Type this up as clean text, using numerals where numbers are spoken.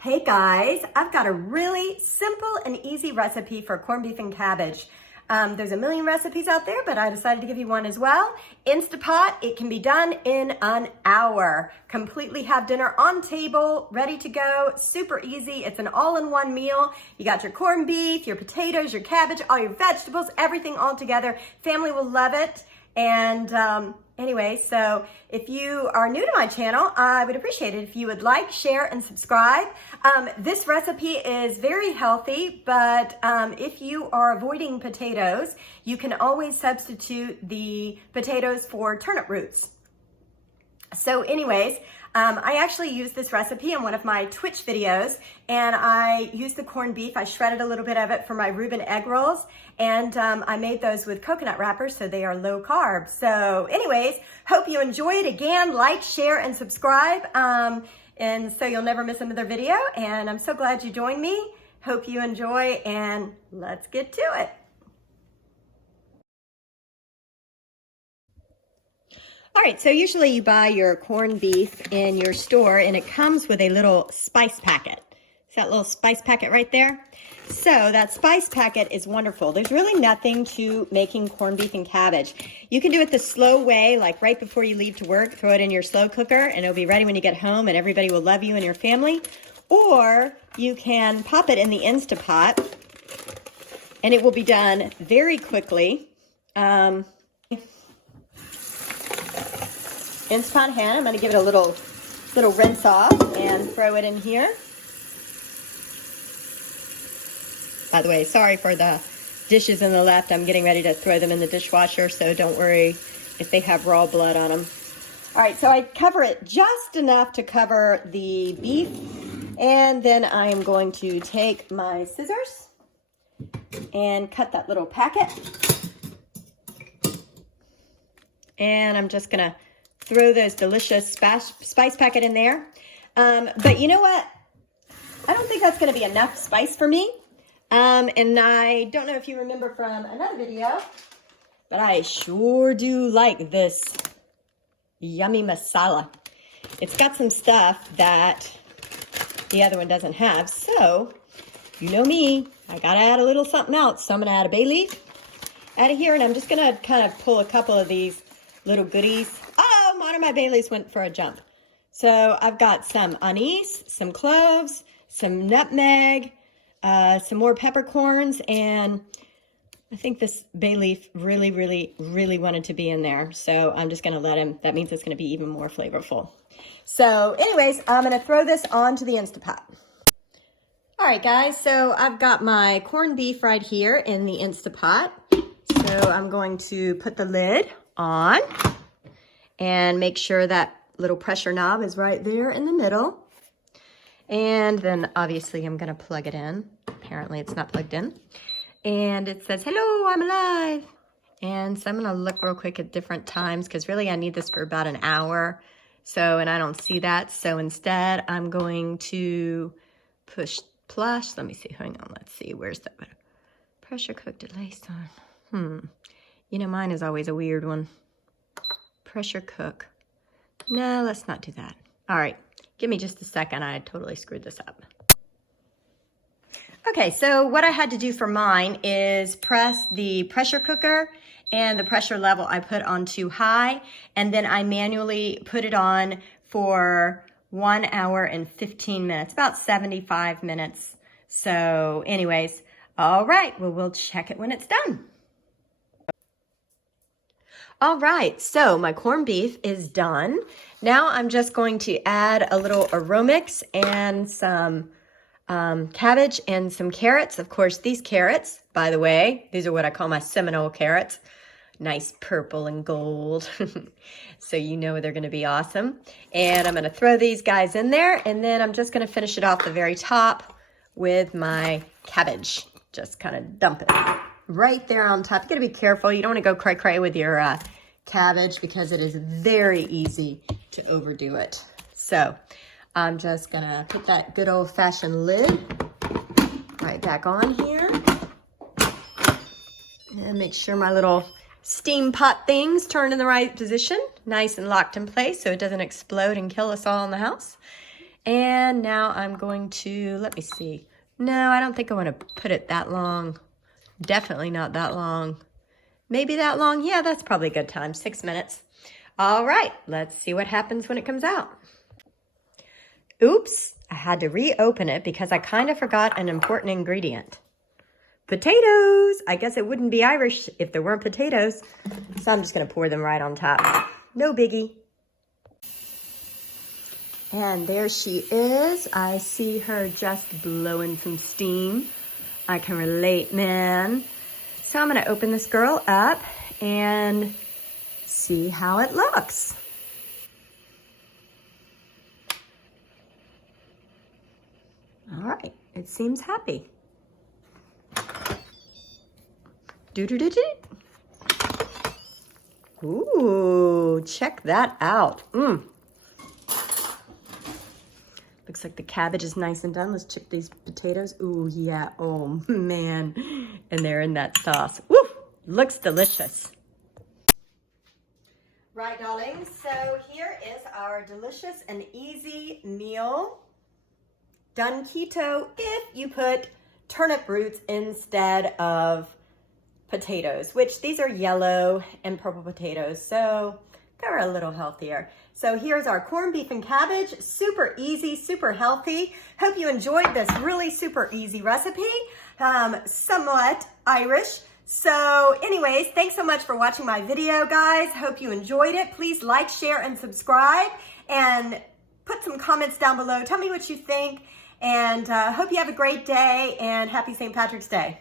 Hey guys, I've got a really simple and easy recipe for corned beef and cabbage. There's a million recipes out there, but I decided to give you one as well. Instapot, it can be done in an hour. Completely have dinner on table, ready to go, super easy. It's an all-in-one meal. You got your corned beef, your potatoes, your cabbage, all your vegetables, everything all together. Family will love it. And anyway, so if you are new to my channel, I would appreciate it if you would like, share, and subscribe. This recipe is very healthy, but if you are avoiding potatoes, you can always substitute the potatoes for turnip roots. So anyways, I actually used this recipe in one of my Twitch videos, and I used the corned beef. I shredded a little bit of it for my Reuben egg rolls, and I made those with coconut wrappers, so they are low carb. So anyways, hope you enjoy it. Again, like, share, and subscribe, and so you'll never miss another video, and I'm so glad you joined me. Hope you enjoy, and let's get to it. All right, so usually you buy your corned beef in your store and it comes with a little spice packet. It's that little spice packet right there. So that spice packet is wonderful. There's really nothing to making corned beef and cabbage. You can do it the slow way, like right before you leave to work, throw it in your slow cooker and it'll be ready when you get home and everybody will love you and your family. Or you can pop it in the Instapot and it will be done very quickly. Instapot hand, I'm going to give it a little rinse off and throw it in here. By the way, sorry for the dishes in the left. I'm getting ready to throw them in the dishwasher, so don't worry if they have raw blood on them. All right, so I cover it just enough to cover the beef, and then I am going to take my scissors and cut that little packet. And I'm just going to throw those delicious spice packet in there. But you know what? I don't think that's going to be enough spice for me. And I don't know if you remember from another video, but I sure do like this yummy masala. It's got some stuff that the other one doesn't have. So, you know me, I got to add a little something else. So I'm going to add a bay leaf out of here, and I'm just going to kind of pull a couple of these little goodies. One of my bay leaves went for a jump. So I've got some anise, some cloves, some nutmeg, some more peppercorns, and I think this bay leaf really wanted to be in there. So I'm just going to let him. That means it's going to be even more flavorful. So anyways, I'm going to throw this onto the Instapot. All right, guys. So I've got my corned beef right here in the Instapot. So I'm going to put the lid on and make sure that little pressure knob is right there in the middle. And then obviously I'm gonna plug it in. Apparently it's not plugged in. And it says, hello, I'm alive. And so I'm gonna look real quick at different times because really I need this for about an hour. So, and I don't see that. So instead I'm going to push plus. Let me see, hang on, let's see, where's that? Pressure cook delay on. You know, mine is always a weird one. Pressure cook. No, let's not do that. All right, give me just a second. I totally screwed this up. Okay, so what I had to do for mine is press the pressure cooker and the pressure level I put on too high, and then I manually put it on for 1 hour and 15 minutes, about 75 minutes. So anyways, all right, well, we'll check it when it's done. All right, so my corned beef is done. Now I'm just going to add a little aromix and some cabbage and some carrots. Of course, these carrots, by the way, these are what I call my Seminole carrots. Nice purple and gold. So you know they're gonna be awesome. And I'm gonna throw these guys in there, and then I'm just gonna finish it off the very top with my cabbage. Just kind of dump it right there on top. You gotta be careful. You don't want to go cray-cray with your cabbage because it is very easy to overdo it. So I'm just gonna put that good old-fashioned lid right back on here and make sure my little steam pot things turn in the right position, nice and locked in place so it doesn't explode and kill us all in the house. And now I'm going to, let me see. No, I don't think I want to put it that long. Definitely not that long. Maybe that long? Yeah, that's probably a good time, 6 minutes. All right, let's see what happens when it comes out. Oops, I had to reopen it because I kind of forgot an important ingredient. Potatoes! I guess it wouldn't be Irish if there weren't potatoes. So I'm just gonna pour them right on top. No biggie. And there she is. I see her just blowing some steam. I can relate, man. So I'm gonna open this girl up and see how it looks. All right, it seems happy. Do-do-do-do. Ooh, check that out. Looks like the cabbage is nice and done. Let's chip these potatoes. Ooh, yeah, oh man. And they're in that sauce. Woo, looks delicious. Right, darlings, so here is our delicious and easy meal. Done keto if you put turnip roots instead of potatoes, which these are yellow and purple potatoes, so they're a little healthier. So here's our corned beef and cabbage. Super easy, super healthy. Hope you enjoyed this really super easy recipe. Somewhat Irish. So anyways, thanks so much for watching my video, guys. Hope you enjoyed it. Please like, share, and subscribe. And put some comments down below. Tell me what you think. And hope you have a great day and happy St. Patrick's Day.